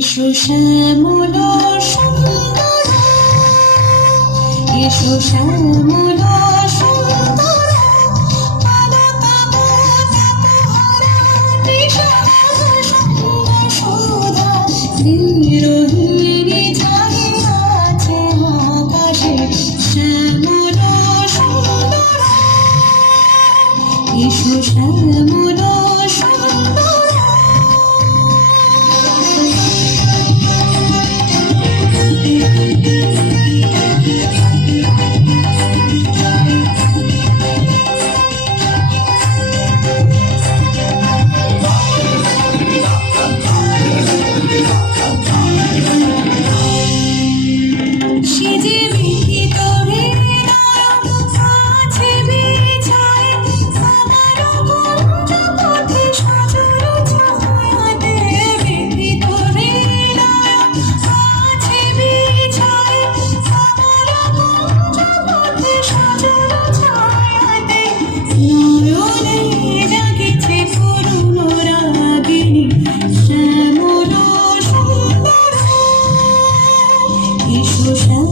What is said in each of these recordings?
এসো শ্যামল এসো শ্যামল সুন্দর। পাদতব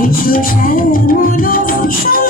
এসো শ্যামল